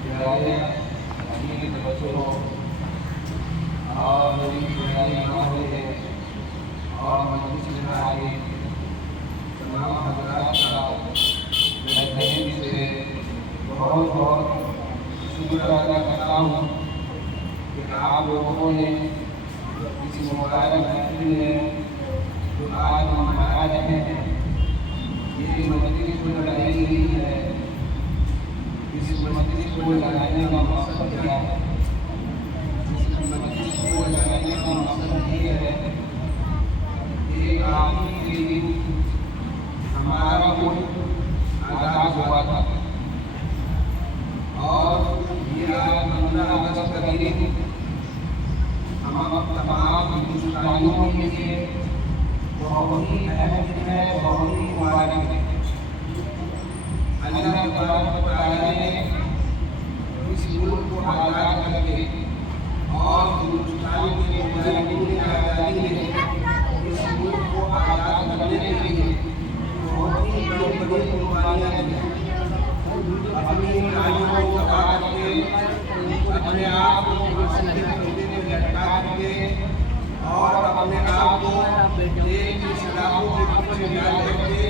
प्यारे अमीर बच्चों और मेरी प्यारी माताएं हैं और मजलिस में आए तमाम हज़रात का मैं तहे दिल से बहुत बहुत शुक्र अदा करता हूँ कि आप लोगों ने इस मुबारक महफिल में जो आज हम मना रहे हैं, ये मजलिस को लगाई गई है। इस मजलिस को लगाने का मकसद क्या है? इस मजलिस को लगाने का मकसद ये है कि आखिरी दिन हमारा मुल्क आज़ाद हुआ था और ये आज 15 अगस्त का दिन हम तमाम हिंदुस्तानियों के लिए बहुत ही अहम दिन है, बहुत ही मुबारक है। अल्लाह तबारक व तआला ने इस मुल्क को आज़ाद करके और हिंदुस्तान के मुजाहिदीन की आज़ादी ने इस मुल्क को आज़ाद करने के लिए बहुत ही बड़ी बड़ी कुर्बानियाँ दी। अपनी प्राणों को गवा करके, अपने आप को फांसी के फंदे में लटका करके और अपने आप को जेल की सलाखों के पीछे डाल करके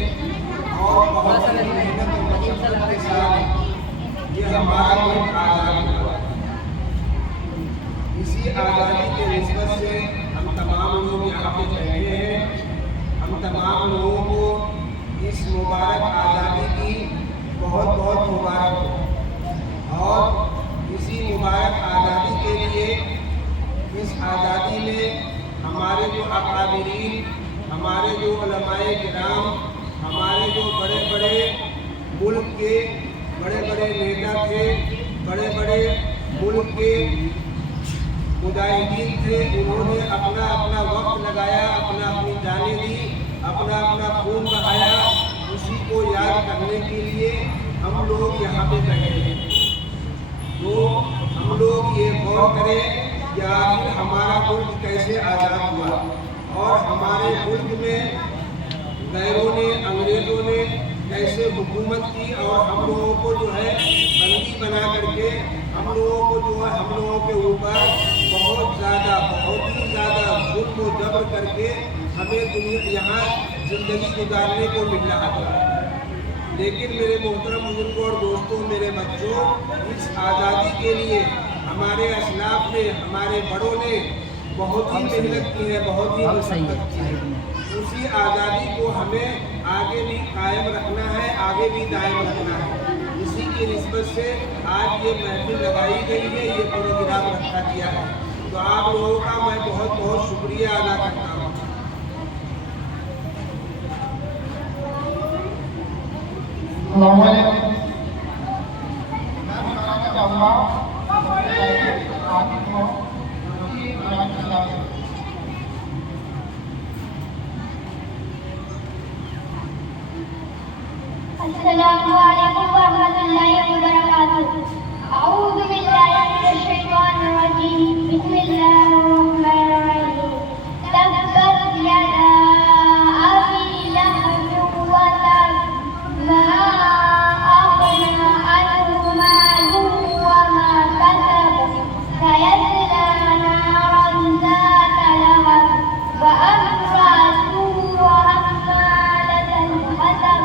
और बहुत सारी मेहनत और मशक्कत के साथ ये हमारा मुल्क आज़ाद हुआ। इसी आज़ादी के निस्बत से हम तमाम लोग यहाँ पे बैठे हैं। हम तमाम लोगों को इस मुबारक आज़ादी की बहुत बहुत मुबारक हो और इसी मुबारक आज़ादी के लिए इस आज़ादी में हमारे जो अकाबिरीन, हमारे जो उलमाए किराम, हमारे जो बड़े बड़े मुल्क के बड़े बड़े नेता थे, बड़े बड़े मुल्क के मुजाहिदीन थे, उन्होंने अपना अपना वक्त लगाया, अपना अपनी जानें दी, अपना अपना खून बहाया। उसी को याद करने के लिए हम लोग यहाँ पे बैठे हैं। तो हम लोग ये गौर करें कि आखिर हमारा मुल्क कैसे आज़ाद हुआ और हमारे मुल्क में गैरों ने, अंग्रेज़ों ने कैसे हुकूमत की और हम लोगों को जो है बंदी बना करके हम लोगों को जो है हम लोगों के ऊपर बहुत ही ज़्यादा जुल्म व जबर करके हमें दुनिया यहाँ ज़िंदगी गुजारने को मिल रहा था। लेकिन मेरे मोहतरम बुजुर्गों और दोस्तों, मेरे बच्चों, इस आज़ादी के लिए हमारे असलाफ ने, हमारे बड़ों ने बहुत ही मेहनत की है, बहुत ही मशक्कत की है। उसी आज़ादी को हमें आगे भी कायम रखना है, आगे भी दायम रखना है। इसी की निस्बत से आज ये महफिल लगाई गई है, ये प्रोग्राम रखा गया है। तो आप लोगों का मैं बहुत बहुत शुक्रिया अदा करता हूँ। मैं बताना चाहूँगा अस्सलामु अलैकुम वरहमतुल्लाहि वबरकातुहू। अऊज़ु बिल्लाहि मिनश शैतानिर रजीम। बिस्मिल्लाहिर रहमानिर रहीम। तब्बत यदा अबी लहब व तब मा अग़ना अन्हु मालुहु व मा कसब सयस्ला नारन ज़ात लहब व इम्रअतुहु हम्मालतल हतब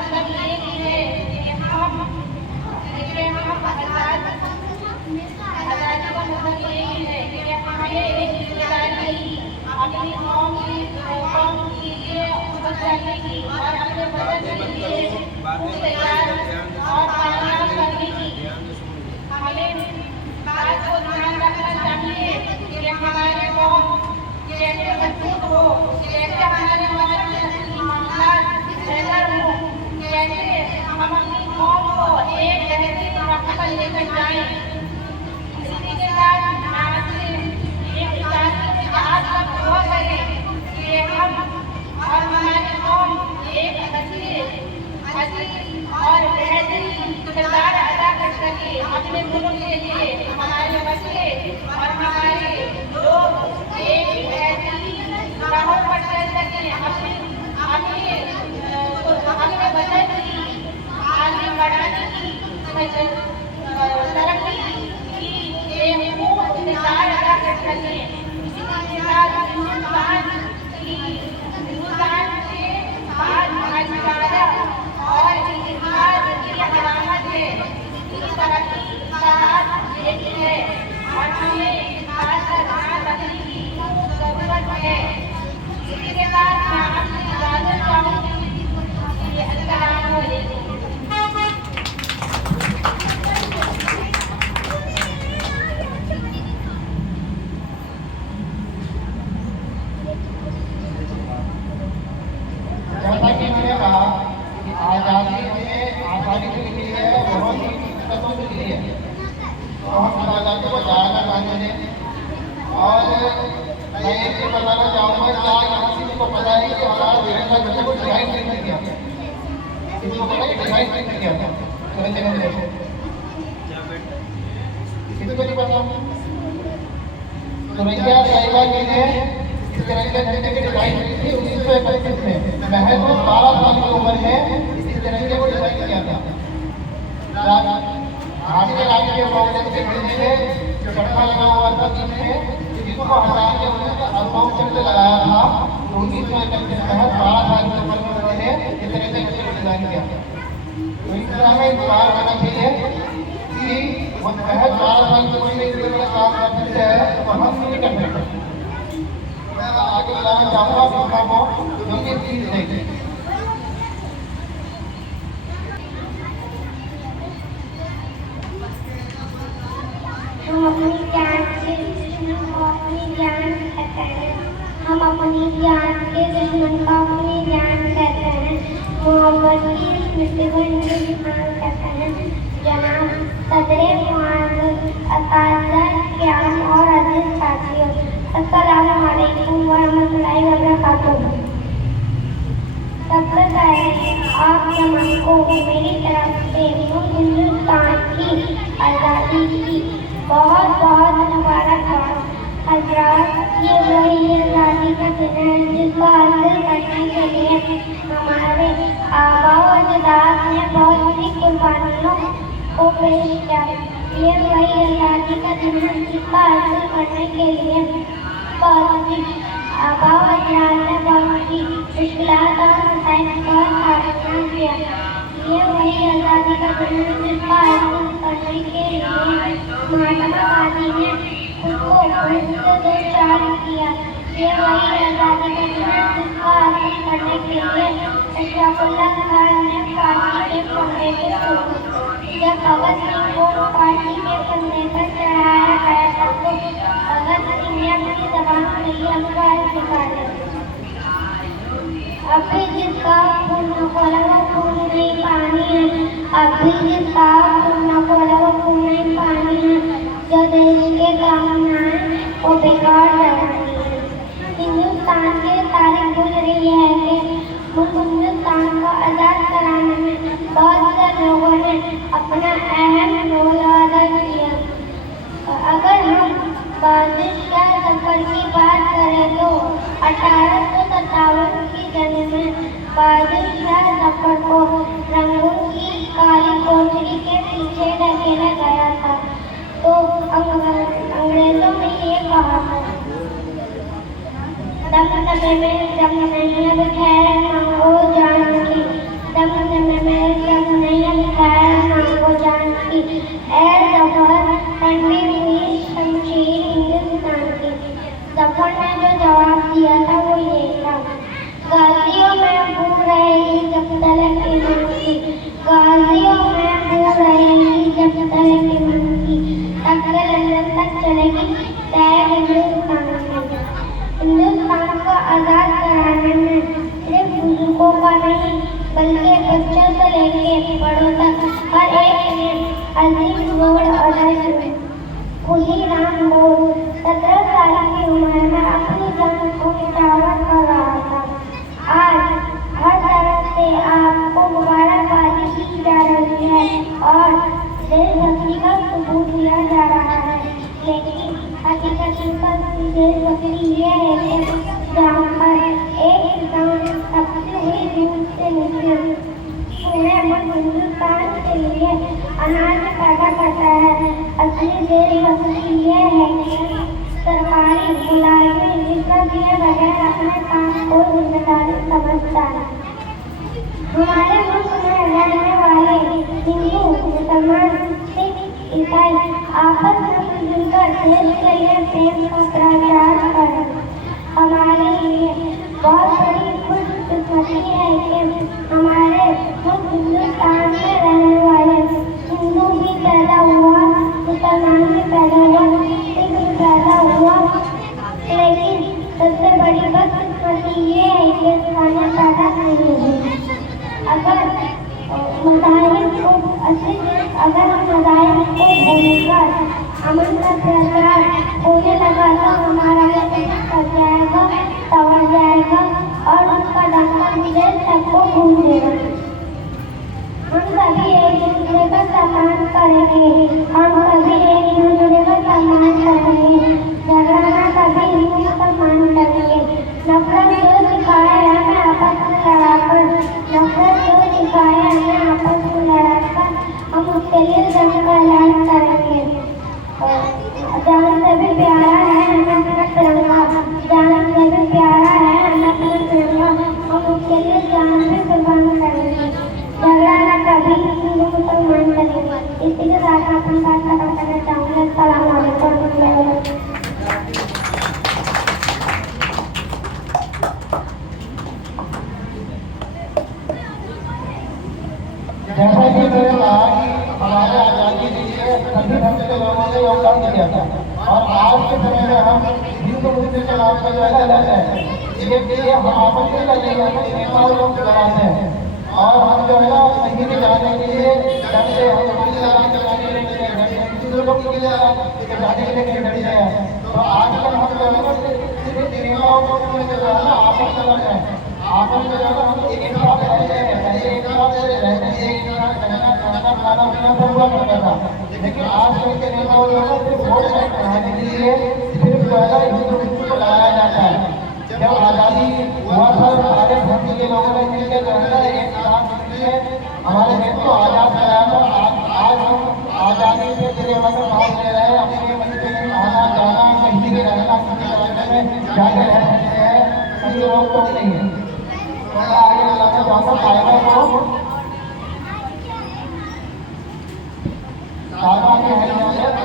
मतलब ये भी है कि हम आज़ादी का मतलब ये ही है कि हमें एक जिम्मेदारी अपनी कौम की लिए खुद करने की और अपने वतन के लिए खुद तैयार और कामयाब करने की। हमें बात को ध्यान रखना चाहिए कि हमारे कौम कैसे मजबूत हो, कैसे हमारे वतन में मामलात बेहतर हो, कैसे हम अपनी कौम को एक ऐसी राह पर लेकर जाएं। इसी के साथ आपसे एक आज तक दुआ करें कि हम और हमारी कौम एक अच्छी और बेहतरीन किरदार अदा कर सके अपने मुल्क के लिए। हमारे बच्चे और हमारे लोग एक ऐसी राहों पर चल सके, अपने वतन की आगे बढ़ाने की तरक्की की बेहूद किरदार अदा कर सके। इसी के साथ हिंदुस्तान के बाद भाईचारा और इतिहास की अलामत है। इस तरक्की का यही है और हमें इतिहास का ध्यान रखने की जरूरत है। इसी के साथ मैं आपसे इजाजत चाहूंगी। अस्सलाम वालेकुम। जैसा कि मैंने कहा कि आज़ादी हमें आसानी से मिली है, बहुत ही दिक्कतों से मिली है, तो हम इस आज़ादी को जाना चाहते हैं। और मैं ये भी बताना चाहूँगा कि आज किसी को पता है कि हमारा वीरेंद्र बच्चे को डिजाइन नहीं किया, किसी को पता है डिजाइन नहीं किया था किसी को नहीं पता। तो भैया साहिबा जी ने इस तिरंगे झंडे की डिजाइन की थी 1931 में, महज 12 साल की उम्र में इस तिरंगे को डिजाइन किया था। भारतीय राष्ट्रीय कांग्रेस के झंडे में चक्का लगा हुआ था बीच में, जिसको हटा के उन्होंने अशोक चक्र लगाया था। 1931 में महज 12 साल की उम्र में उन्होंने इस तिरंगे झंडे को डिजाइन किया था। तो इस तरह में इंतजार करना चाहिए कि वो महज 12 साल की उम्र में इस तरह का काम करते हैं तो हम नहीं कर सकते। मैं आगे बताना चाहूँगा लोगों को जो ये चीज देखें। हम अपनी जान के दुश्मन को अपनी जान कहते हैं। हम अपनी जान के दुश्मन को अपनी जान कहते हैं। मोहब्बत की स्मृति को हिंदुस्तान कहते हैं। जनाब सदर मुआज़्ज़म असातिज़ा किराम और अज़ीज़ साथियों, अस्सलामु अलैकुम व रहमतुल्लाहि व बरकातुहू। सबसे पहले आप जमात को मेरी तरफ से हिंदुस्तान की आज़ादी की बहुत बहुत मुबारकबाद। हज़रात, ये वही आज़ादी का दिन है जिसको हासिल करने के लिए हमारे आबा व अजदाद ने बहुत सी कुर्बानियों को पेश किया। ये वही आज़ादी का दिन है जिसको हासिल करने के लिए बहुत सी आबा व अजदाद ने बहुत सी मुश्किलात और मसाइल का सामना किया। ये वही आज़ादी का दिन है जिसको हासिल करने के लिए महात्मा गांधी ने उसको भूख से दो चार किया। ये वही आज़ादी का दिन है जिसको हासिल करने के लिए अशफाकुल्लाह खान ने फांसी के फंदे पे छोड़ा। जब भगत सिंह को फांसी के फंदे पर चढ़ाया गया था तो भगत सिंह ने अपनी ज़बान से ये अल्फाज निकाले, अभी जिसका खून न खोला वो खून नहीं पानी है। अभी जिसका खून न खोला वो खून नहीं पानी है। जो देश के काम न आए वो बेकार जवानी है। हिंदुस्तान की तारीख गुजरी है कि हिंदुस्तान को आज़ाद कराने में बहुत से लोगों ने अपना अहम रोल अदा किया। अगर हम बादशाह जफर की बात करें तो 1857 की जंग में बादशाह जफर को रंगून की काली कोठरी के पीछे ढकेला गया था तो अंग्रेजों ने ये कहा था, दमदमे में जंग नहीं अब खैर मांगो जान की। दम से मैं मेरे दम नहीं खैर नाम को जानती, ऐ ज़फ़र ठंडी हुई शमशीर हिंदुस्तान की। ज़फ़र ने जो जवाब दिया था वो ये था, गाजियों में घूम रहेगी जब तलक ईमान की, गाजियों में घूम रहेगी जब तलक ईमान की, तब के लंदन तक चलेगी सैर हिंदुस्तान की। हिंदुस्तान को आज़ाद कराने में सिर्फ बुजुर्गों का नहीं बल्कि बच्चों से लेके बड़ों तक हर एक ने अजीम जोड़ अदा की। खुदीराम बोस 17 साल की उम्र में अपनी जान को न्यौछावर कर रहा था। आज हर तरफ से आपको मुबारकबादी की जा रही है और देशभक्ति का सबूत दिया जा रहा है, लेकिन हकीकत में देशभक्ति ये है कि जहाँ पर एक किसान सबसे हुई धूप से नीचे पूरे हिंदुस्तान के लिए अनाज पैदा करता है, असली देशभक्ति ये है कि सरकारी मुलाजिम जितना दिए बगैर अपने काम को जिम्मेदारी समझता है। हमारे मुल्क में रहने वाले हिंदू, मुसलमान, सिख, ईसाई आपस में मिलकर देश के लिए प्रेम का प्रचार करें। हमारे लिए बहुत बड़ी खुशकिस्मती है कि हमारे मुल्क हिंदुस्तान में रहने वाले हिंदू भी पैदा हुआ, मुसलमान भी पैदा हुआ, सिख भी पैदा हुआ, लेकिन सबसे बड़ी बदकिस्मती ये है कि खाना पैदा नहीं हुई। अगर हम मज़ाहिब को भूलकर अमन का प्रचार होने लगा तो हमारा कर जाएगा, संवर जाएगा और उसका डंका विदेश तक को घूम देगा। हम सभी एक दूसरे का सम्मान करेंगे, हम सभी एक दूसरे का सम्मान करेंगे, झगड़ाना कभी हिंदू सम्मान करेंगे। नफरत जो सिखाया है हमें आपस में लड़ाकर, नफरत जो सिखाया है हमें आपस में लड़ाकर हम उसके लिए जंग का ऐलान करेंगे। जान से भी प्यारा है हमें अपना तिरंगा, जान से भी प्यारा है हमें अपना तिरंगा, हम उसके लिए जान भी कुर्बान करेंगे। झगड़ाना कभी हिंदू मुसलमान करेंगे। इसी के साथ अपनी बात खत्म करना चाहूँगी। अस्सलाम वालेकुम। जैसा कि मैंने कहा कि हमारे आज़ादी के लिए सभी धर्म के लोगों ने योगदान दिया था और आज के समय में हम हिंदू मुस्लिम के नाम पर जो है लड़ रहे हैं, ये हम आपस में लड़ रहे हैं, नेता लोग लड़ाते हैं और हम जो है ना कहीं भी जाने के लिए जब से हम गोली चलाने के लिए हिंदू लोग के लिए जाने के लिए लड़ रहे हैं। तो आजकल हम जो है ना सिर्फ नेताओं को जो है ना आपस में लड़ रहे हैं, आपस में जो है हम एक साथ रहते हैं, पहले एक साथ रहते हैं, एक साथ रहना खाना पीना सब हुआ करता था, लेकिन आजकल के नेताओं लोगों को सिर्फ वोट बैंक बनाने के लिए सिर्फ जो है हिंदू मुस्लिम को लगाया जाता है। जब आज़ादी हुआ था हमारे धर्म के लोगों ने मिलकर जो है ना एक साथ मिलकर हमारे देश को आज़ाद कराया था। आज हम आज़ादी से तेरे मन में भाग ले रहे हैं, अपने मन से आना जाना कहीं भी रहना किसी इलाके में जाके रह सकते हैं, कहीं रोक टोक नहीं है। तो मैं आगे बताना चाहूँगा साहिबा को साहिबा के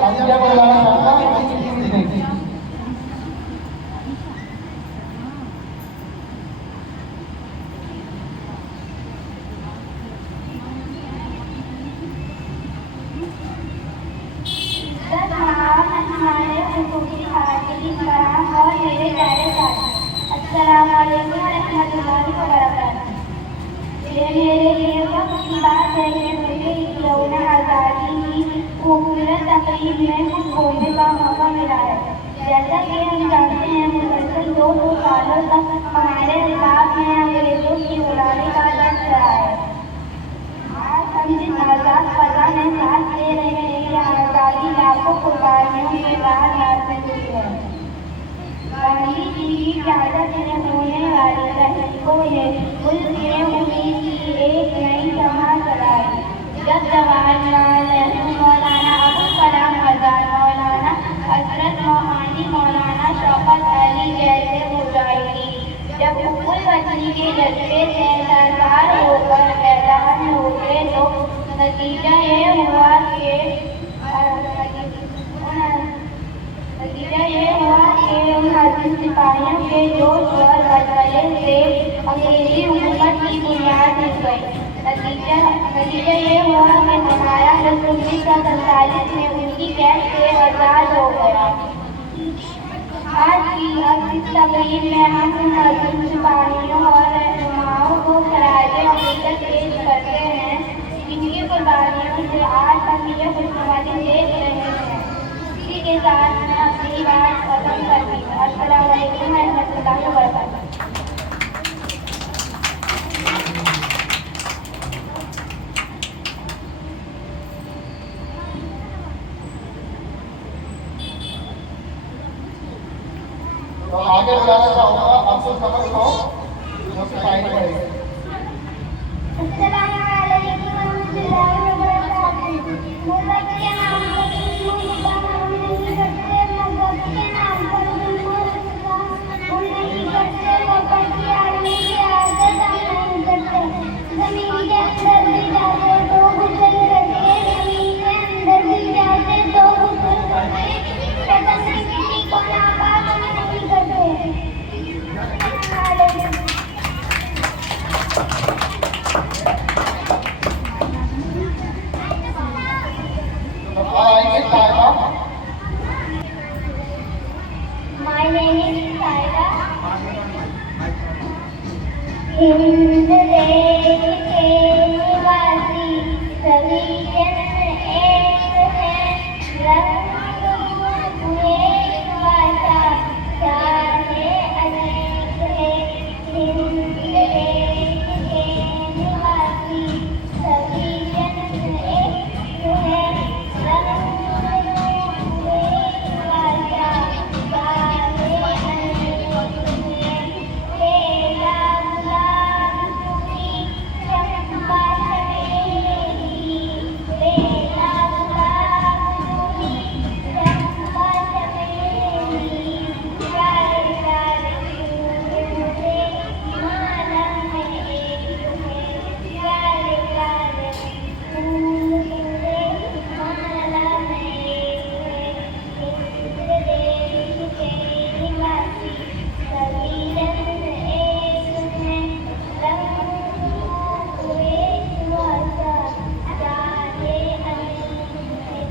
हरिया को लगाना चाहता हूँ। हमारे हुकूकी खातिन कराम और मेरे प्यारे साथी, अस्सलाम वालेकुम व रहमतुल्लाहि व बरकातहू। ये मेरे लिए वक्त की बात है कि मुझे यौम आज़ादी की खूबसूरत तकरीब में कुछ बोलने का मौका मिला है। जैसा कि हम जानते हैं मुसलसल 200 सालों तक हमारे इलाक़ में अंग्रेज़ों की गुलामी का दर्द रहा है। आज हम जिस आज़ाद फ़ज़ा में सांस ले रहे हैं, ये आज़ादी लाखों कुर्बानियों के बाद हासिल हुई है। गांधी जी की क़यादत में होने वाली तहरीकों ने मुल्क में उम्मीद की एक नई शम्मा जलाई। जब जवाहरलाल नेहरू, मौलाना अबुल कलाम आज़ाद, मौलाना हज़रत मोहानी, मौलाना शौकत अली जैसे मुजाहिदीन जब हुक्मुल वतनी के जज्बे से सरदार होकर नतीजा ये हुआ कि उन हज़ार सिपाहियों के जोश और हलचले से अंग्रेजी हुकूमत की बुनियाद हिल गई। नतीजा ये हुआ कि हमारा मुल्क 1947 में उनकी कैद से आज़ाद हो गया। आज इस तकरीर में हम उन हज़ार सिपाहियों और रहनुमाओं को खराजे अक़ीदत पेश करते हैं जिनकी कुर्बानियों से आज हम ये खुशनुमाई देख रहे हैं। इसी के साथ मैं अपनी बात खत्म करती हूँ। अस्सलामु अलैकुम व रहमतुल्लाहि व बरकातुहू। तो आगे बुलाना चाहूँगा अब्दुल समद को जो सिपाही पढ़ेंगे। अस्सलामु अलैकुम व रहमतुल्लाहि व बरकातुहू। मुल्क के नाम पर नहीं करते, मज़हब के नाम पर हम नहीं करते, वतन की आर्मी की आदत हम नहीं करते। ज़मीन के अंदर भी जाते तो गुस्ल करके, ज़मीन के अंदर भी जाते तो गुस्ल करके, वतन की मिट्टी को नापाक नहीं करते। My name is Saira. Hind देश के निवासी सभी जन एक हैं, रंग एक भाषा चाहे अनेक है। हिंद देश के निवासी सभी जन एक हैं, रंग एक भाषा चाहे अनेक है। तेरा गुलाम तुम्ही चंपा चमेली, तेरा गुलाम तुम्ही चंपा चमेली। प्यारे प्यारे फूल से माला में एक है, प्यारे प्यारे फूल से माला में एक है। हिंद देश के निवासी सभी जन एक हैं, रंग एक भाषा चाहे अनेक है।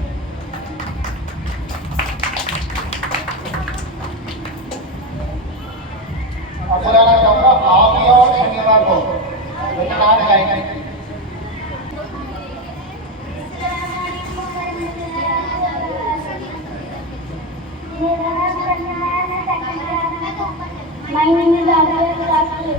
अब बुलाना चाहूँगा आमी और शनिवार को जो नाम गाएंगे। My name is Abdul Rafi.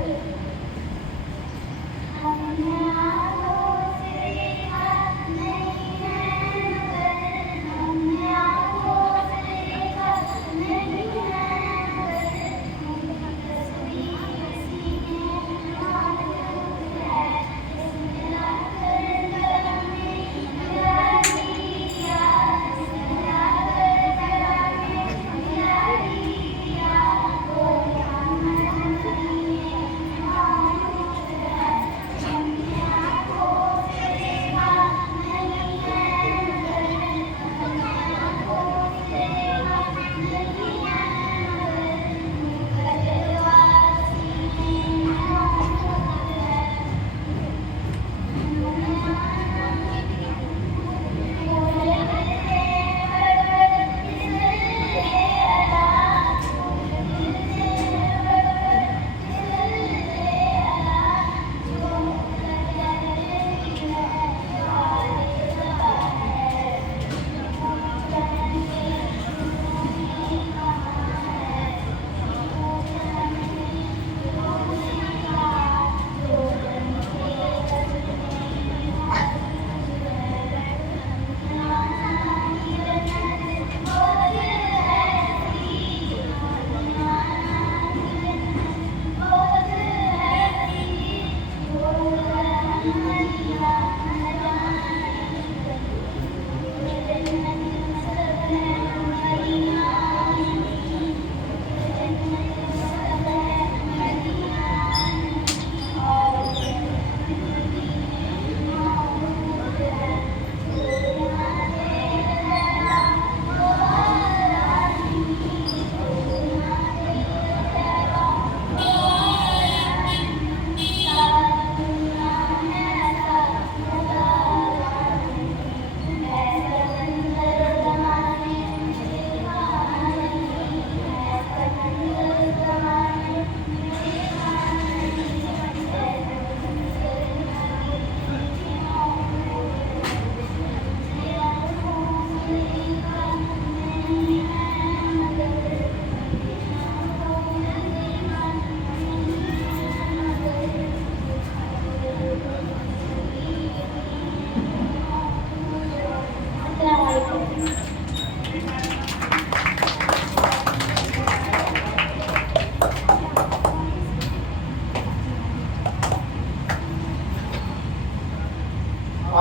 अब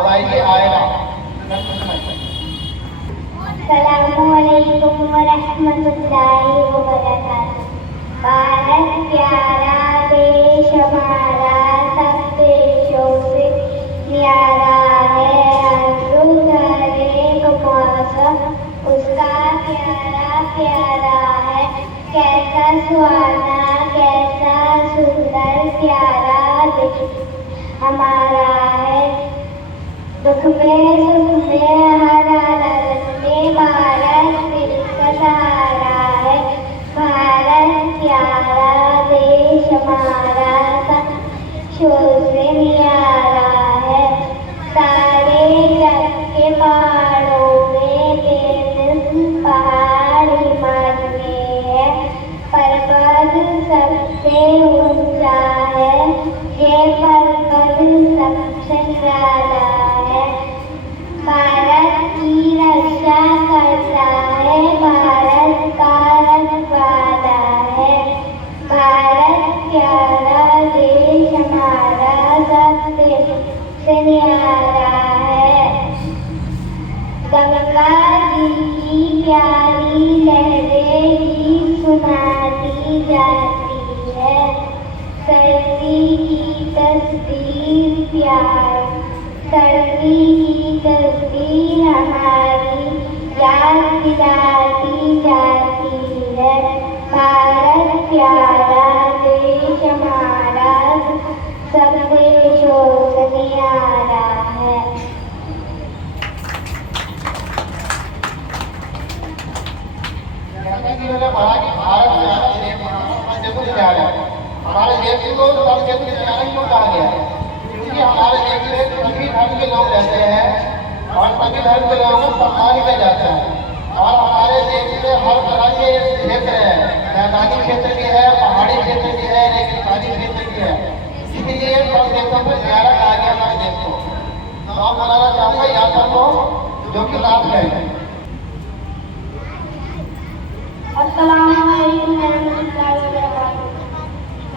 आइए आयरा। अस्सलामुअलैकुम वरहमतुल्लाहि वबरकातुहू। भारत प्यारा देश हमारा, सब देशों से न्यारा है। हर एक मौसम उसका प्यारा प्यारा है। कैसा सुहाना, कैसा सुंदर प्यारा देश हमारा है। दुख में सुख में हर हालत में भारत दिल का सहारा है। भारत प्यारा देश हमारा, सब शोर से न्यारा है। सारे जग के पहाड़ों में बेमिसाल पहाड़ हिमालय है। पर्वत सबसे ऊंचा है, ये पर्वत सबसे निराला है। भारत की रक्षा करता है, भारत का रखवाला है। भारत प्यारा देश हमारा, सब देश से न्यारा है। गंगा जी की प्यारी लहरें गीत सुनाती जाती है। सर्दी की तस्वीर प्यार, सर्दी की तस्वीर हमारी याद दिलाती जाती है। भारत प्यारा देश हमारा, सब देशों से न्यारा है। जैसा कि मैंने पढ़ा कि भारत प्यारा देश देखो प्यारा है। हमारे देश को सब देश में प्यारा क्यों कहा गया है? क्योंकि हमारे देश में सभी धर्म के लोग रहते हैं और सभी धर्म के लोगों को सम्मान किया जाता है। और हमारे देश में हर तरह के क्षेत्र है, मैदानी क्षेत्र भी है, पहाड़ी क्षेत्र भी है, रेगिस्तानी क्षेत्र भी है। इसीलिए सब देशों में प्यारा कहा गया हमारे देश को। तो आप बनाना चाहूँगा यहाँ सबको जो कि लाभ है। Assalamualaikum warahmatullahi wabarakatuh.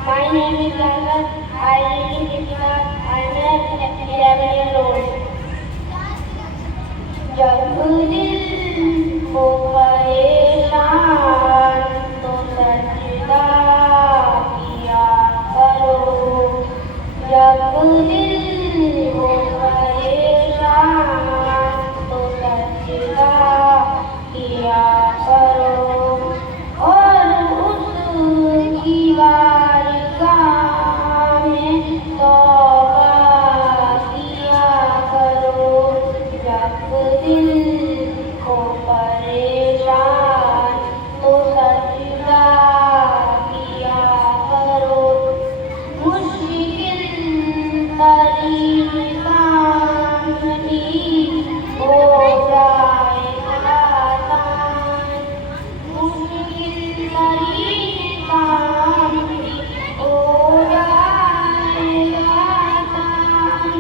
My name is Ahmed. I live in India. I am 11 years old. जब दिल हो परेशान तो सजदा किया करो। जब दिल हो परेशान तो सजदा किया करो। और उसकी बारगाह में तौबा किया करो। जब दिल को परेशान तो सजदा किया करो। मुश्किल तरीन काम भी हो जाएगा आसान। मुश्किल तरीन काम भी हो जाएगा आसान।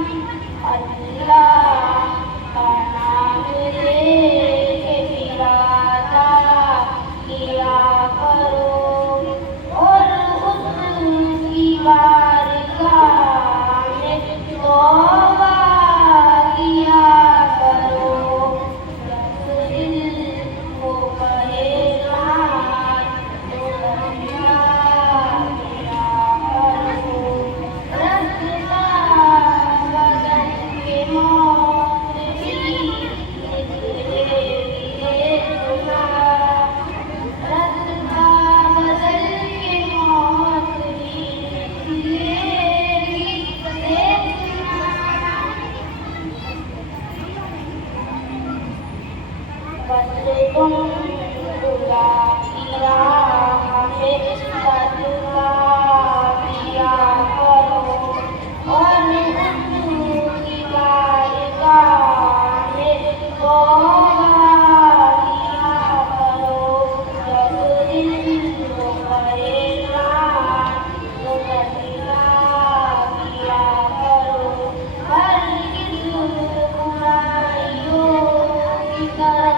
अल्लाह का नाम लेके इरादा किया करो। और उसकी बारगाह में तौबा किया करो। जब दिल को परेशान तो सजदा किया करो। रास्ता बदल के मौत भी धीरे सुना। रास्ता बदल के मौत भी धीरे सुना। बस तुम खुदा की राह में सजदा किया करो। और उसकी बारगाह में तौबा किया करो। जब दिल को परेशान तो सजदा किया करो। हर किस बुराइयों की तरफ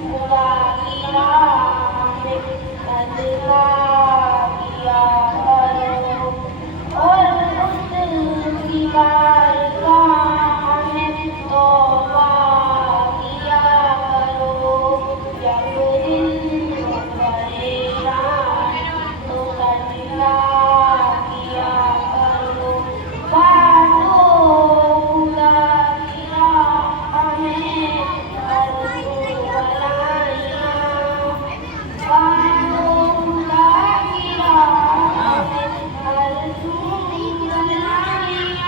खुदा की राह में सदका किया करो और उसकी बारगाह में तौबा किया करो। जब दिल परेशान तो सजदा किया करो। बांटो खुदा की राह में अरज़ू भलाइयाँ, बांटो खुदा की राह में अरज़ू भलाइयाँ।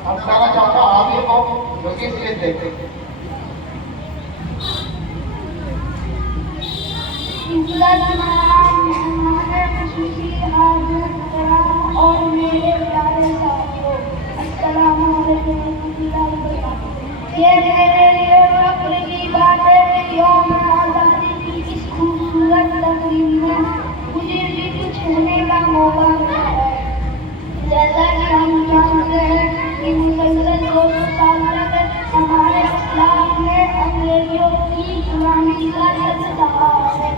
अब बताना चाहूँगा आगे को योगेश ले देखते और मेरे प्यारे साथियों, अस्सलाम वालेकुम। ये मेरे लिए फख्र की बात है कि यौम आज़ादी की इस खूबसूरत तकरीब में मुझे भी कुछ होने का मौका मिला है। जैसा कि हम जानते हैं कि मुसलसल 200 साल तक हमारे इस्लाम में अंग्रेजों की गुलामी का दर्द रहा है।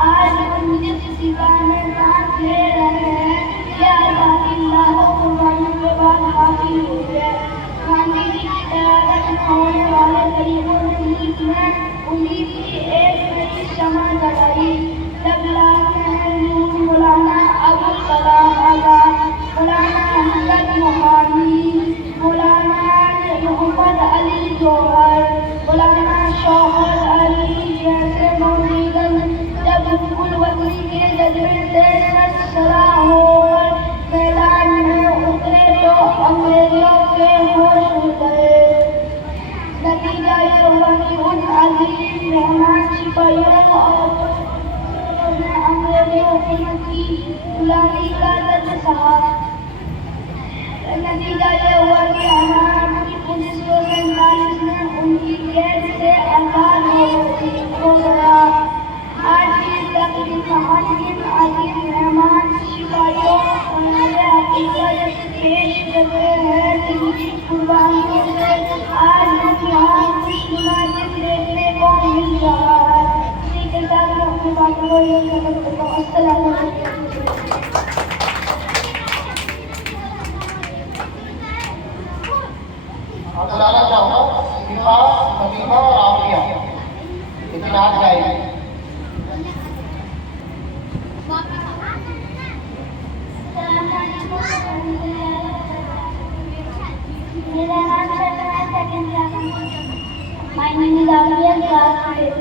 आज हम जिस सिवा में सांस ले रहे हैं, यह आज़ादी लाखों कुर्बानियों के बाद हासिल हुई है। गांधी जी की क़यादत में होने वाले गरीबों ने मुल्क में उम्मीद की एक नई शम्मा जलाई। जवाहरलाल नेहरू, मौलाना अबुल कलाम आज़ाद, मौलाना हज़रत मोहम्मदी, मौलाना मोहम्मद अली जौहर, मौलाना शौकत अली जैसे मौजूदन जब कुल वतनी के जज्बे से सरसरा होकर मैदान में उतरे तो अंग्रेजों के होश उड़ गए। नतीजा ये हुआ कि उन अजीज मेहमान सिपाहियों और ने अंग्रेजी हुकूमत की गुलामी का दर्द सहा। नतीजा ये हुआ कि हमारा मुल्क 1947 में उनकी कैद से आज़ाद हो गया। आज की तकरीब में हम इन अजीज मेहमान सिपाहियों को हकीकत पेश करते हैं जिनकी कुर्बानियों से आज हम यहाँ खुशनुमा देखने को मिल रहा है। इसी के साथ मैं अपनी बातों को ये खत्म करता हूँ। अस्सलाम वालेकुम। अब बताना चाहूँगा शिफा, समीमा और आफिया लेकिन आज गाएंगे। मेरा नाम Sharma second class. My name is Afiya, class 8।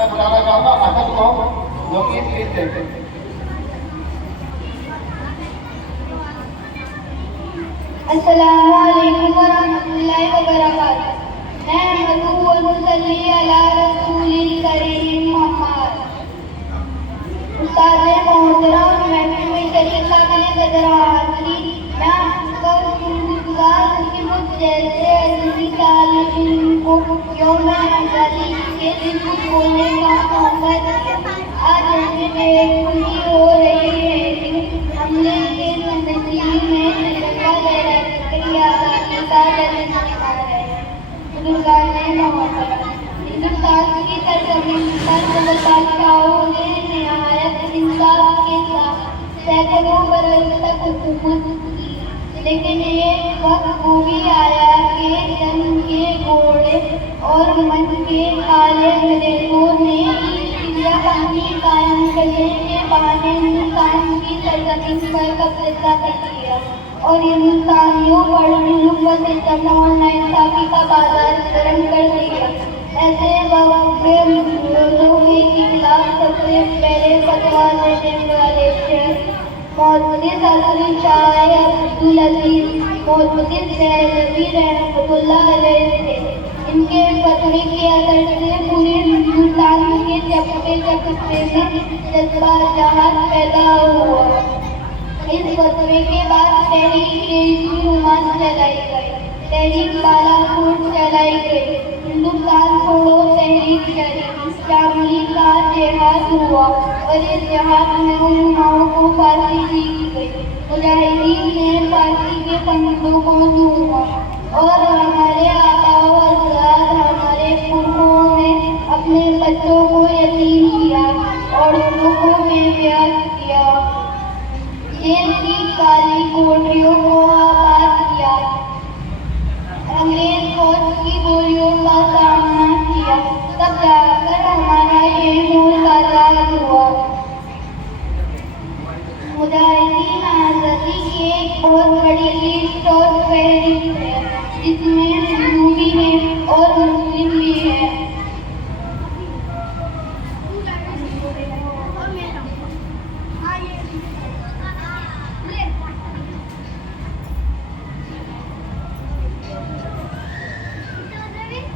मैं बुलाना चाहूँगा असद को जो कि स्टेज से अस्सलामु अलैकुम वरहमतुल्लाहि वबरकातुहू। नहमदुहु व नुसल्ली अला रसूलिल करीम मुहम्मद। उस्ताद मोहतरम महफिल में शरीक काबिल कदर हाज़िरी, मैं आपका शुक्रगुज़ार हूँ कि मुझ जैसे अज़ीज़ तालिबीन को यौम आज़ादी के दिन बोलने का मौका दिया। आज हमें बेखुदी हो रही है कि हमने के ज़िंदगी में तिरंगा लहराने के लिए आज़ादी का जश्न मना रहे हैं। बुजुर्गान मोहतरम, हिंदुस्तान की सरजमीन पर मुग़ल बादशाहों ने निहायत इंसाफ के साथ सैकड़ों बरस तक हुकूमत की, लेकिन एक वक्त वो भी आया कि जंग के घोड़े और मन के काले अंग्रेजों ने पानी कायम करने के बहाने हिंदुस्तान की सरजमीन पर कब्जा कर लिया और हिंदुस्तानियों पर सिस्टम और नाइंसाफी का बाजार गर्म कर दिया। ऐसे वक्त लोगों के खिलाफ सबसे पहले फतवा देने वाले शेख मोहम्मद असली शाह अब्दुल अजीज मोहम्मद दहलवी रहमतुल्लाह अलैह थे। इनके फतवे के असर से पूरे हिंदुस्तान के चप्पे चप्पे में जज्बा जहाद पैदा हुआ। इस फतवे के बाद तहरीक चलाई गई, तहरीक बालाकोट चलाई गई, हिंदुस्तान छोड़ो तहरीक चली, शामिली का जिहाद हुआ और इस जिहाद में उलमाओं को फांसी दी गई। मुजाहिदीन ने फांसी के फंदों को चूमा और हमारे आबा व अजदाद हमारे पुरखों ने अपने बच्चों को यतीम किया और औरतों को बेब्याह किया, जेल की काली कोठरियों को आबाद किया, अंग्रेज फौज की गोलियों का सामना किया, तब जाकर हमारा ये मुल्क आजाद हुआ। मुजाहिदीन आज़ादी की एक बहुत बड़ी लिस्ट और फहरिस्त है, जिसमें हिंदू भी हैं और मुस्लिम भी हैं।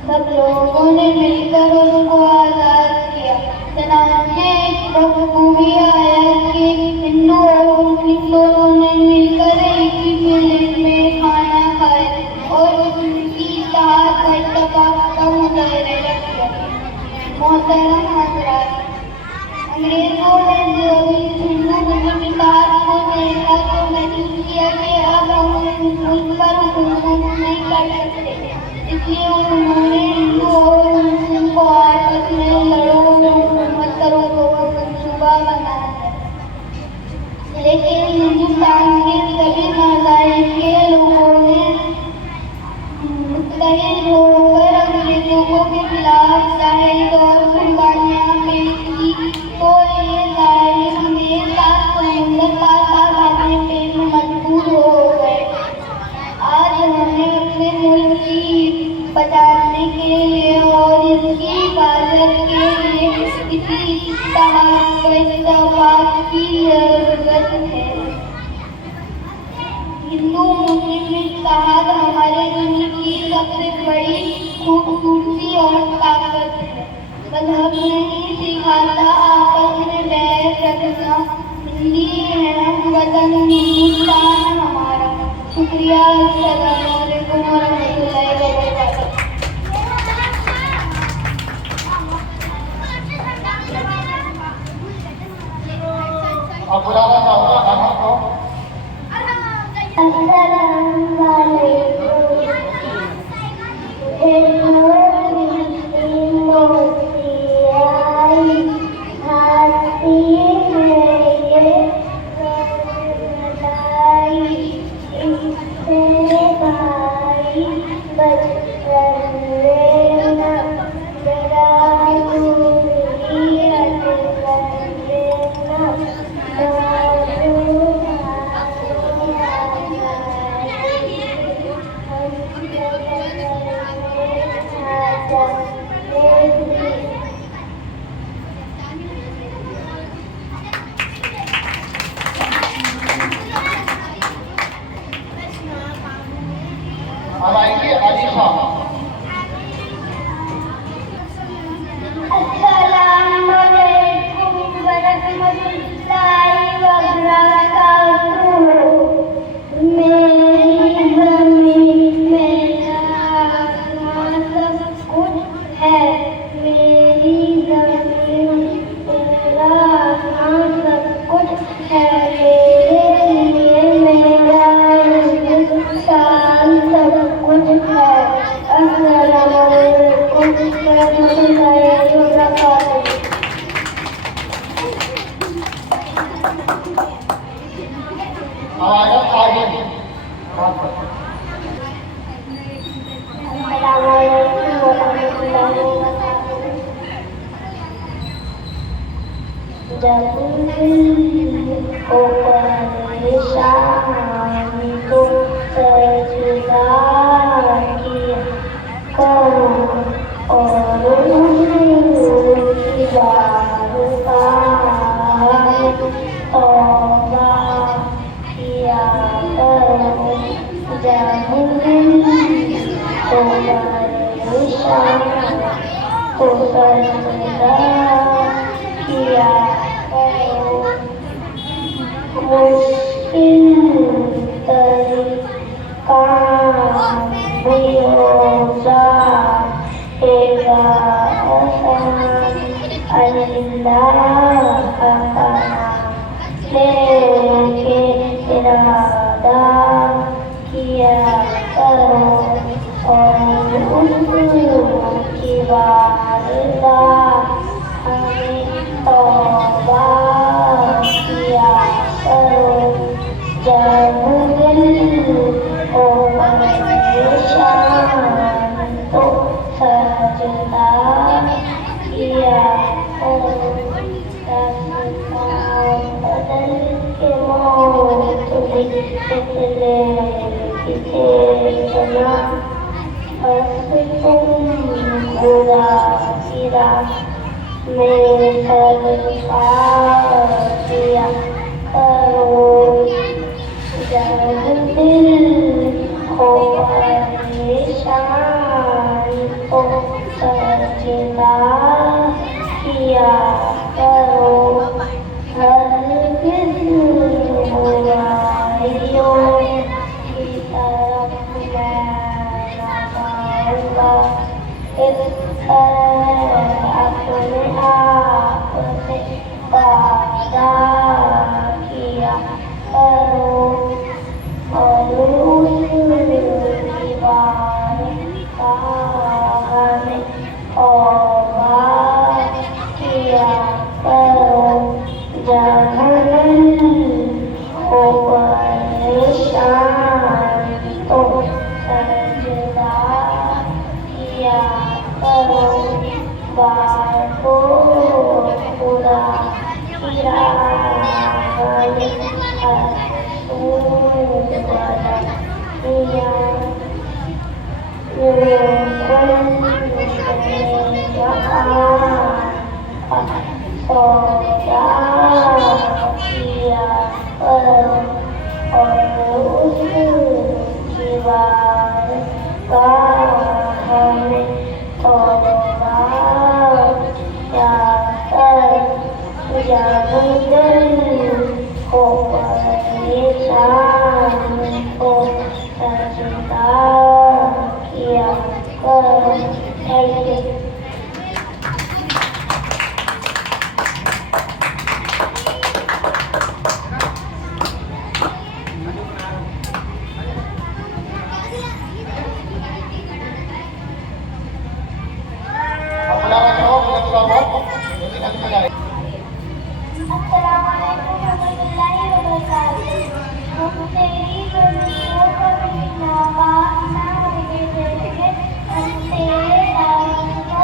सब लोगों ने मिलकर उसको आजाद किया। चनाचे एक वक्त वो भी आया कि हिंदू और मुस्लिम दोनों ने मिलकर एक ही प्लेट में खाना खाए और उनकी इत्तेहाद व इत्तेफाक का मुजाहरा किया। मोहतरम हज़रात, अंग्रेजों ने जब हिंदू मुस्लिम इत्तेहाद को देखा तो महसूस किया कि अब हम इस मुल्क पर हुकूमत नहीं कर सकते, इसलिए उन्होंने हिंदू और मुस्लिम को आपस में लड़ो हुकूमत करो तो मंसूबा बनाया। लेकिन हिंदुस्तान के सभी मज़ाहिब के लोगों ने मुत्तहिद होकर अंग्रेजों के खिलाफ जाहिद और कुर्बानियाँ पेश की तो ये जाहिर अंग्रेज सात समुंदर पार भागने में मजबूर हो गए। आज हमें अपने मुल्क की बचाने के लिए और इसकी हिफाजत के लिए किसी इत्तेहाद व इत्तेफाक की जरूरत है। हिंदू मुस्लिम इत्तेहाद हमारे दिन की सबसे बड़ी खूबसूरती और ताकत है। मजहब नहीं सिखाता आपस में बैर रखना, हिंदी है वतन हिंदुस्तान हमारा। शुक्रिया। अस्सलामु अलैकुम वरहमतुल्लाहि वबरकातुहू। अब बुलाना चाहूँगा अहमद को। अस्सलामु warahmatullahi wabarakatuh. आवाज आगे Assalamualaikum warahmatullahi wabarakatuh. Jangan kau bersama itu sejuta kau orang ibarat toba ia jangan kau bersama sejuta ia मुश्किल तरीका बेरोजा एगा आसान अल्लाह का लेके इरादा किया करो और उसकी बारगाह हमें तौबा किया करो जब दिल हो परेशान तो सजदा किया करो बदल के मौत निकले किसे बना बस तुम खुदा गिरा मेरे सरकार किया करो जब दिल हो परेशान तो सजदा किया करो हरगिज़ बुराइयों की तरफ मैं न जाऊँगा इस तरह अपने आप से वादा किया करो और उसकी बारगाह में तौबा किया करो जहाँ हो परेशान तो सजदा किया करो बाको खुदा किया Thank you. अपना रखो अस्सलामुअलैकुम warahmatullahi wabarakatuh. हम तेरी बंदियों पर नापाक ना होने देंगे, हम तेरे दामन को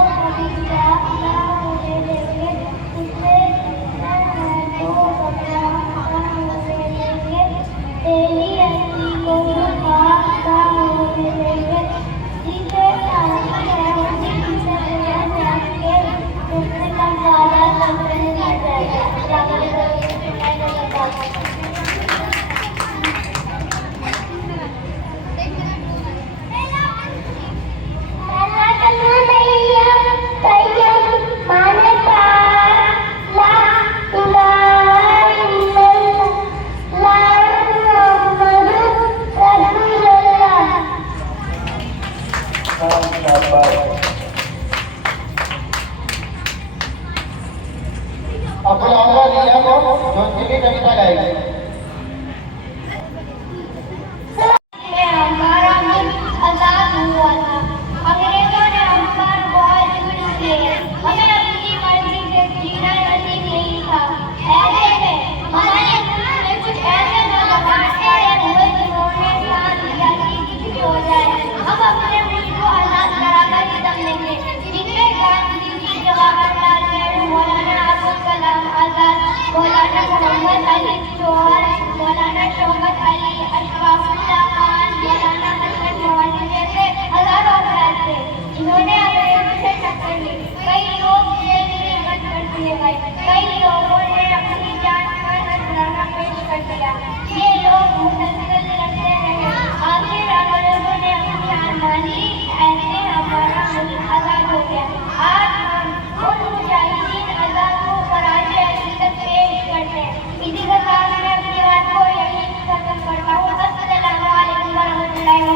अशफाकुल्लाह खान, मौलाना हसन मौलाना जैसे हजारों अफराद थे जिन्होंने अंग्रेजों से टक्कर ली। कई लोग जेल में बंद कर दिए गए, कई लोगों ने अपनी जान पर नजराना पेश कर दिया। ये लोग मुसलसल लड़ते रहे, आखिर अंग्रेजों ने अपनी जान मानी, ऐसे हमारा मुल्क आजाद हो गया। आज हम उन मुजाहिदीन आजाद को फराज हकीकत पेश करते हैं। इसी के साथ मैं अपनी बात को यही खत्म करता हूँ। अस्सलामु अलैकुम वरहमतुल्लाहि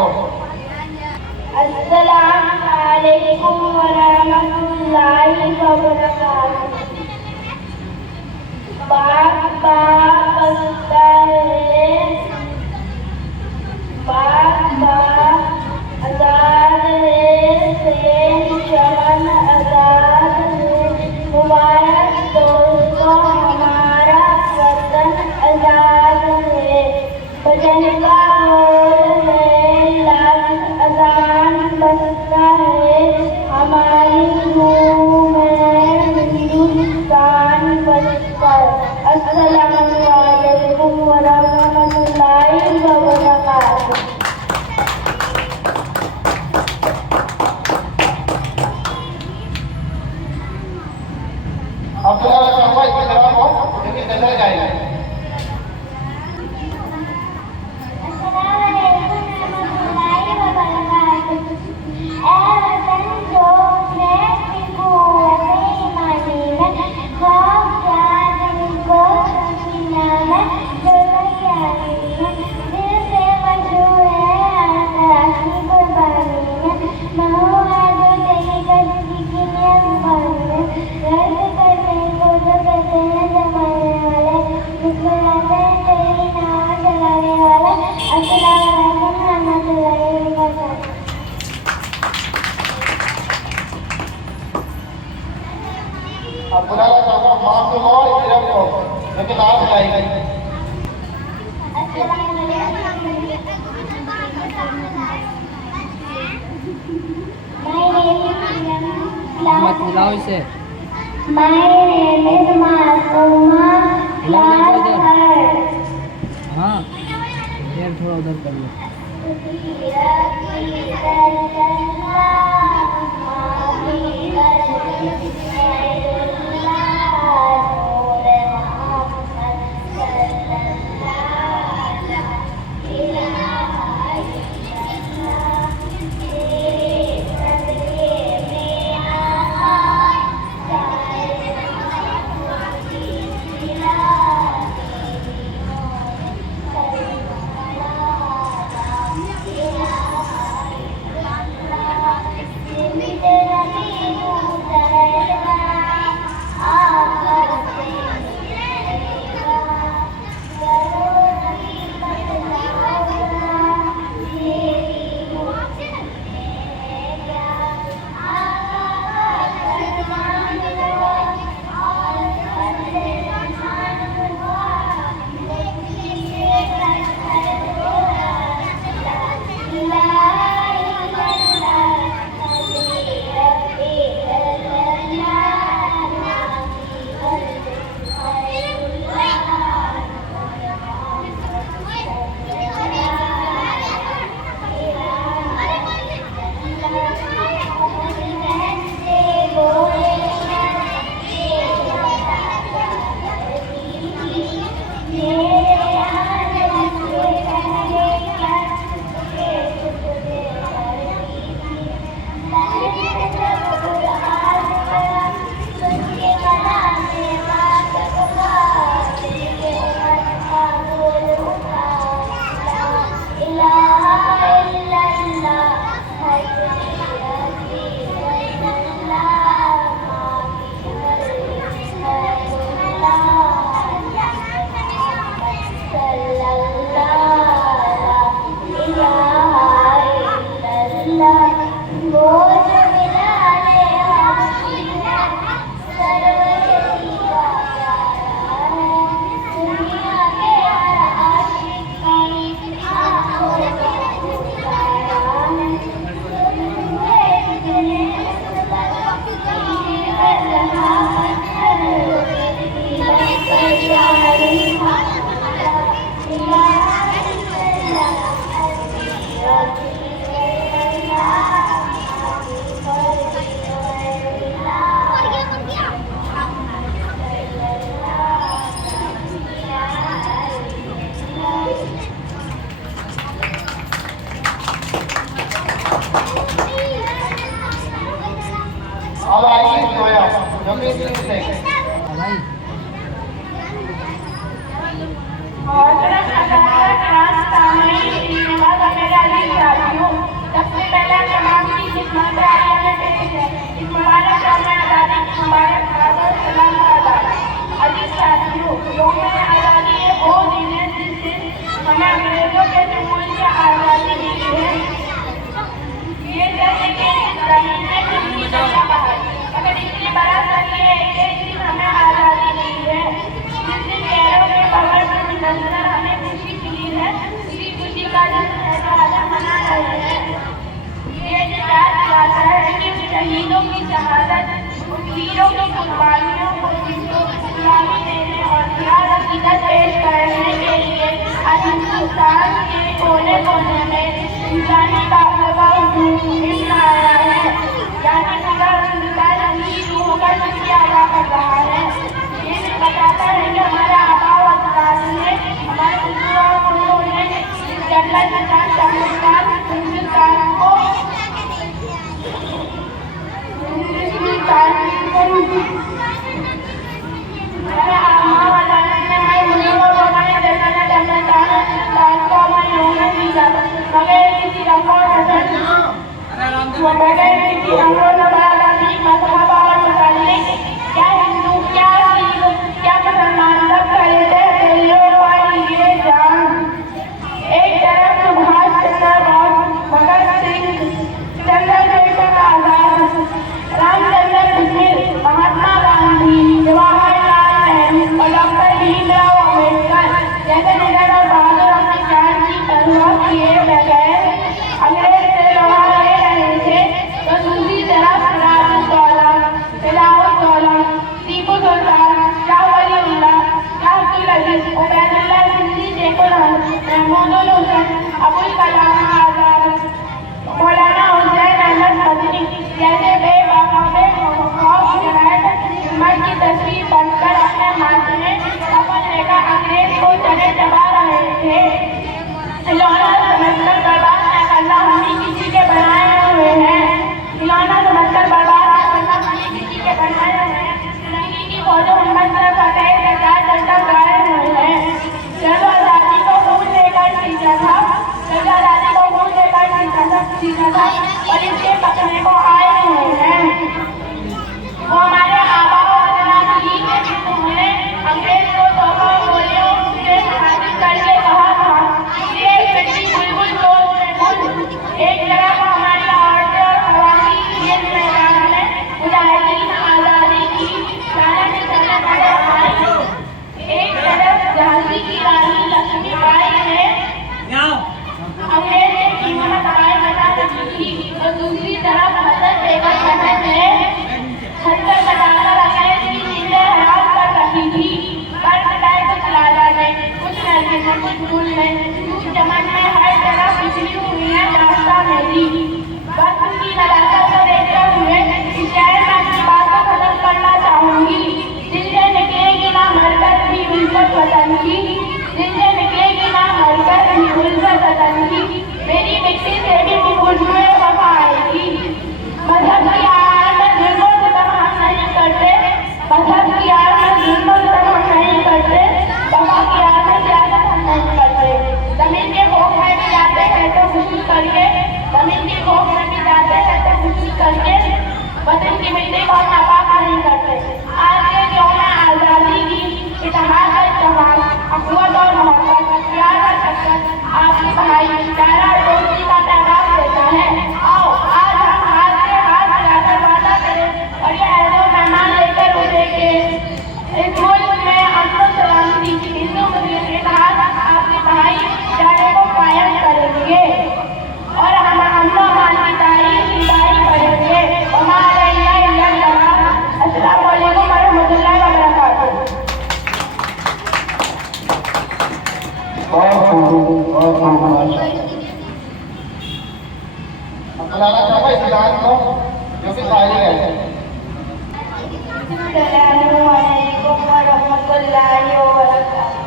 वबरकातुहू। अस्सलामु अलैकुम वरहमतुल्लाहि वबरकातुहू। बाग बाग बसता है, बाग बाग आजाद है, शेर चमन आजाद है। मुबारक दोस्तों, हमारा वतन आजाद है। भजन का बोल है, लाख अजान बजता है, हमारी रूह में हिंदुस्तान बजता है। अस्सलामु अलैकुम वरहमतुल्लाहि वबरकातुहू। बुलाओ इसे। My name is Masuma Lalhar. हाँ यार थोड़ा उधर कर लो। अब आइए जोया जो कि भाई सबसे पहला तमाम की खिदमत में पेश है इस मुबारक यौम आज़ादी की मुबारक और सलाम आदाब। अजीज साथियों, यौम आज़ादी वो दिन है जिस दिन हमें अंग्रेजों के जुल्म से आज़ादी मिली है। ये जैसे कि जमीन में खुशी चल रहा है, मगर इसलिए बड़ा सही है कि इस दिन हमें आज़ादी मिली है। जिस दिन पैरों के बगल में निरंतर हमें खुशी मिली है, इसी खुशी का दिन है जो आज हम मना रहे हैं। ये याद दिलाता है कि उन शहीदों की शहादत, उन वीरों की कुर्बानियों को जिनको सलामी देने और ख्याल अकीदत पेश करने के लिए आज हिंदुस्तान के कोने कोने में इंसानी बाबा हिंद आया है। यानी पूरा हिंदुस्तान अपनी रूह का शुक्रिया अदा कर रहा है। ये बताता है कि हमारा आबा व अजदाद ने, हमारे बुजुर्गों ने इस जन्नत हिंदुस्तान को और इसके पकड़ने को आए हुए हैं। वो हमारे आबा व अजदाद ही उन्होंने अंग्रेज को तोहफा गोलियों से हासिल करके कहा था, ये मिट्टी बुलबुल जोश में गुल। एक तरफ हमारी औरतें और खवातीन ये मैदान में मुजाहिदीन आज़ादी की शान में चलने वाले भाई, एक तरफ झांसी की रानी लक्ष्मीबाई ने अंग्रेज की कीमत आय बता रखी थी, और दूसरी तरफ हजरत बेगम बहन ने खच्चर बताकर अंग्रेज की नींदें हराम कर रखी थी। पर कटाए कुछ लाला ने, कुछ नरगिस ने, कुछ फूल ने, कुछ चमन में हर तरफ बिखरी हुई है दास्तां मेरी। वक्त की नजाकत को देखते हुए इस शहर में अपनी बात को खत्म करना चाहूंगी। दिल से निकलेगी ना मरकर भी उल्फत वतन की, दिल से निकलेगी ना मरकर भी उल्फत वतन की, मेरी मिट्टी से भी खुशबू वफा आएगी। मजहब की आड़ में जुल्म और सितम हम नहीं करते, मजहब की आड़ में जुल्म और सितम हम नहीं करते, वफा की आड़ में सियासत हम नहीं करते। जमीन के खौफ में भी जाते हैं तो खुशी करके, जमीन के खौफ में भी जाते हैं तो खुशी करके, वतन की मिट्टी को हम नापाक नहीं करते। आज के यौम आज़ादी की इत्तेहाद और इत्तेफाक, अखवत और मोहब्बत, प्यार और शफ़क़त, आपकी भाई प्यारा और दोस्ती का पैगाम देता है। आओ आज हम हाथ से हाथ मिलाकर वादा करें और ये अहद व पैमान लेकर उठे कि इस मुल्क में अमन और सलामती, हिंदू मुस्लिम इत्तेहाद आपके भाई प्यारे को कायम करेंगे और हम अमन व अमान की तारीफ जारी करेंगे। हमारा अस्सलामु अलैकुम व रहमतुल्लाहि व बरकातुहू। बुलाना चाहूँगा इस गान को जो कि शायरी है। अस्सलामु अलैकुम व रहमतुल्लाहि व बरकातुहू।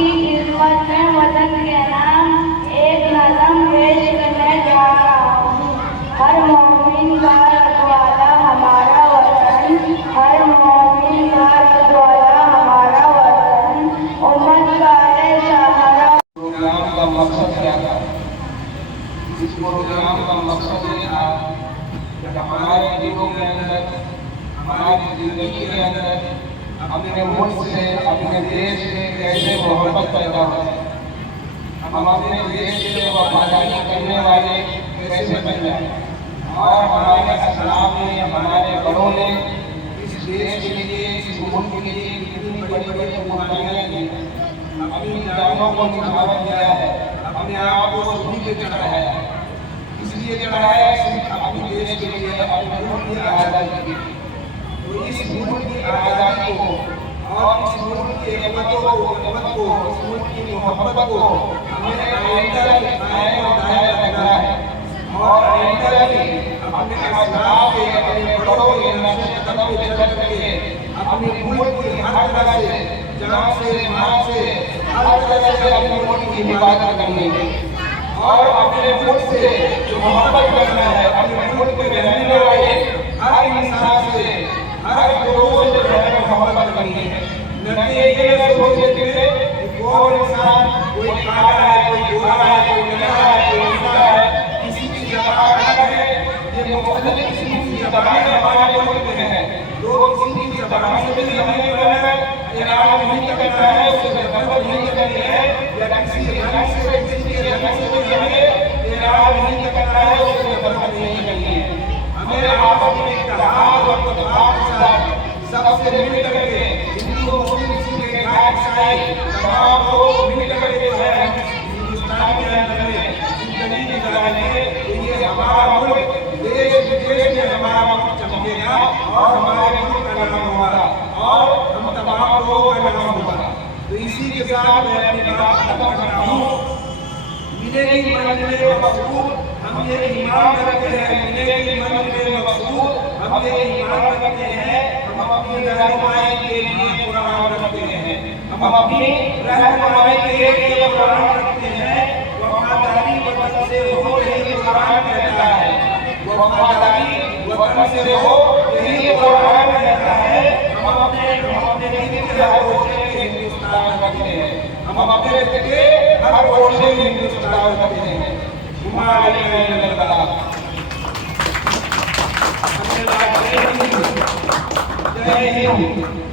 आपकी खिदमत में वतन के नाम एक नज़म पेश करने जा रहा हूँ। हर मोमिन का रखवाला हमारा वतन, हर मोमिन का रखवाला हमारा वतन, उम्मत का सहारा। प्रोग्राम का मकसद क्या था? इस प्रोग्राम का मकसद ये था कि हमारे दिलों के अंदर, हमारी जिंदगी के अंदर अपने मुल्क से, अपने देश से कैसे मोहब्बत पैदा हो, हम अपने देश से वफादारी करने वाले कैसे बन जाए। और हमारे असलाफ ने, हमारे बड़ों ने इस देश के लिए, इस मुल्क के लिए कितनी बड़ी बड़ी कुर्बानियां दी, अपनी जानों को निछावर दिया है, अपने आप को सूली पे चढ़ाया है। इसलिए चढ़ाया सिर्फ अपने देश के लिए, अपने मुल्क की आज़ादी के लिए। तो इस मुल्क की आज़ादी को और इस मुल्क की अहमियत को, इस मुल्क की मोहब्बत को हमें आइंदा भी कायम और दायम रखना है। और आइंदा भी अपने असलाफ के, अपने बड़ों के नक्शे कदम पे चल करके अपने मुल्क की हर तरह से, जान से, माल से, हर तरह से अपने मुल्क की हिफाजत करनी है। और अपने मुल्क से जो मोहब्बत करना है, अपने मुल्क में रहने वाले हर इंसान से, हर लोगों से जो है मोहब्बत करनी है। न ये सोचते थे कि कौन इंसान, कोई काला है, कोई गोरा है, कोई नीला है, कोई नीला है, किसी की ज़बान अलग है। ये मुख्तलिफ किस्म की ज़बानें हमारे मुल्क में है। लोग किसी की ज़बान से भी हमें इरादा नहीं करना है, उससे नफरत नहीं करनी है, या किसी रंग से, किसी के रंग से भी हमें इरादा नहीं करना है, उससे नफरत नहीं करनी है। हमें आपस में इत्तेहाद और इत्तेफाक के साथ सबसे मिल करके, हिंदू मुस्लिम सिख ईसाई तमाम लोग मिल करके जो है हिंदुस्तान के अंदर में जिंदगी गुजारेंगे। तो ये हमारा मुल्क देश विदेश में हमारा मुल्क चमकेगा और हमारे मुल्क का नाम होगा और हम तमाम लोगों का नाम होगा। तो इसी के साथ मैं अपनी बात खत्म करता हूँ। मिलेगी मंजिल मकसूद, हम ये ईमान रखते हैं, मिलेगी मंजिल मकसूद, हम ये ईमान रखते हैं, हम अपनी रहनुमाई के लिए कुरान रखते हैं, हम अपनी रहनुमाई के लिए कुरान रखते हैं। वफादारी वतन से हो, यही कुरान कहता है। वफादारी वतन से हो, यही कुरान कहता है। हम अपने दिल के हर कोने में हिंदुस्तान रखते हैं, हम अपने दिल के हर कोने में हिंदुस्तान रखते हैं। जय हिंद।